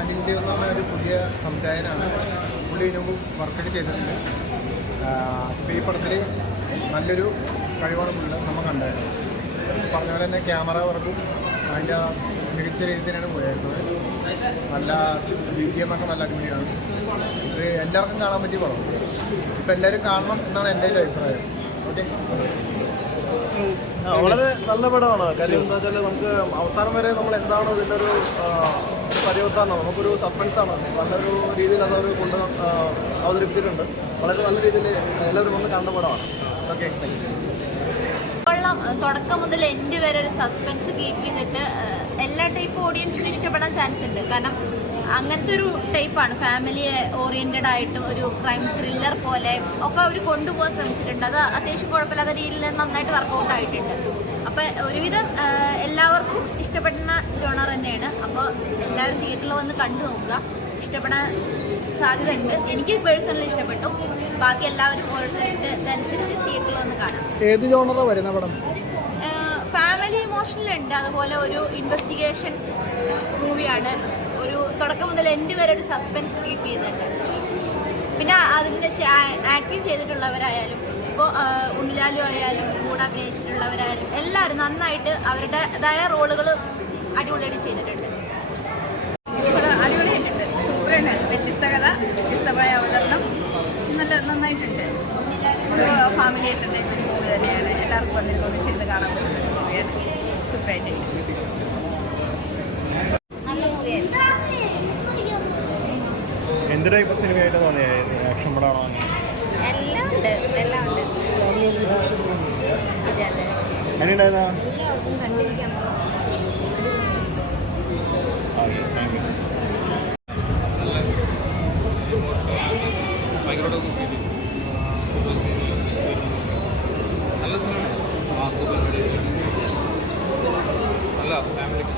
അനിൽ എന്ന് പറഞ്ഞ ഒരു പുതിയ സംവിധായകനാണ്. പുള്ളി ഇതിനു വർക്കൊക്കെ ചെയ്തിട്ടുണ്ട്. ഇപ്പോൾ ഈ പടത്തിൽ നല്ലൊരു കഴിവാണ് പുള്ളി നമ്മൾ കണ്ടായിരുന്നത്. പറഞ്ഞ പോലെ തന്നെ ക്യാമറ വർക്കും അതിൻ്റെ മികച്ച രീതിയിൽ തന്നെയാണ് പോയിരുന്നത്. നല്ല BGM ഒക്കെ നല്ല അടിപൊളിയാണ്. ഇത് എല്ലാവർക്കും കാണാൻ പറ്റിയ പടം. ഇപ്പം എല്ലാവരും കാണണം എന്നാണ് എൻ്റെ ഒരു അഭിപ്രായം. ഓക്കെ, വളരെ നല്ല പടമാണ്. കാര്യം എന്താ വെച്ചാൽ നമുക്ക് അവസാനം വരെ നമ്മൾ എന്താണോ ഇതിൻ്റെ ഒരു പര്യവസാനം നമുക്കൊരു സസ്പെൻസാണ്. നല്ലൊരു രീതിയിൽ അതവർ കൊണ്ട് അവതരിപ്പിച്ചിട്ടുണ്ട്. വളരെ നല്ല രീതിയിൽ എല്ലാവരും വന്ന് കാണുന്ന പടമാണ്. ഓക്കെ, തുടക്കം മുതൽ എൻഡ് വരെ ഒരു സസ്പെൻസ് കീപ്പ് ചെയ്തിട്ട് എല്ലാ ടൈപ്പ് ഓഡിയൻസിനും ഇഷ്ടപ്പെടാൻ ചാൻസ് ഉണ്ട്. കാരണം അങ്ങനത്തെ ഒരു ടൈപ്പാണ്, ഫാമിലി ഓറിയൻറ്റഡ് ആയിട്ടും ഒരു ക്രൈം ത്രില്ലർ പോലെ ഒക്കെ അവർ കൊണ്ടുപോകാൻ ശ്രമിച്ചിട്ടുണ്ട്. അത് അത്യാവശ്യം കുഴപ്പമില്ലാത്ത രീതിയിൽ നന്നായിട്ട് വർക്കൗട്ട് ആയിട്ടുണ്ട്. അപ്പോൾ ഒരുവിധം എല്ലാവർക്കും ഇഷ്ടപ്പെടുന്ന ജോണർ തന്നെയാണ്. അപ്പോൾ എല്ലാവരും തിയേറ്ററിൽ വന്ന് കണ്ടു നോക്കുക. ഇഷ്ടപ്പെടാൻ സാധ്യതയുണ്ട്. എനിക്ക് പേഴ്സണലി ഇഷ്ടപ്പെട്ടു. ബാക്കി എല്ലാവരും ഓരോരുത്തരുടെ ഇതനുസരിച്ച് തിയേറ്ററിൽ വന്ന് കാണാം. ഏത് ജോണറാണ് വരുന്ന പടം? ഫാമിലി ഇമോഷണലുണ്ട്, അതുപോലെ ഒരു ഇൻവെസ്റ്റിഗേഷൻ മൂവിയാണ്. ഒരു തുടക്കം മുതൽ എൻഡ് വരെ ഒരു സസ്പെൻസ് കീപ്പ് ചെയ്യുന്നുണ്ട്. പിന്നെ അതിൽ ആക്ടിങ് ചെയ്തിട്ടുള്ളവരായാലും ഇപ്പോൾ ഉണ്ണിലാലു ആയാലും കൂടെ അഭിനയിച്ചിട്ടുള്ളവരായാലും എല്ലാവരും നന്നായിട്ട് അവരുടേതായ റോളുകൾ അടിപൊളിയായിട്ട് ചെയ്തിട്ടുണ്ട്. അടിപൊളിയായിട്ടുണ്ട്, സൂപ്പറാണ്. വ്യത്യസ്ത കഥ, വ്യത്യസ്തമായ അവതരണം നന്നായിട്ടുണ്ട്. ഒരു ഫാമിലി എൻ്റർടൈൻമെൻറ്റ് മൂവി തന്നെയാണ്. എല്ലാവർക്കും വന്നിരുന്ന് ചെയ്ത് കാണാൻ പറ്റുന്ന മൂവിയാണ്. സൂപ്പറായിട്ടുണ്ട്. എന്ത് ടൈപ്പ് സിനിമയായിട്ട് തോന്നിയത്? ആക്ഷൻ പടമാണോ? എല്ലാം ഉണ്ട്. അതെ അതെ, എങ്ങനെയുണ്ടായിരുന്നാ? എല്ലാവർക്കും കണ്ടിരിക്കാൻ നല്ല സിനിമ, നല്ല ഫാമിലി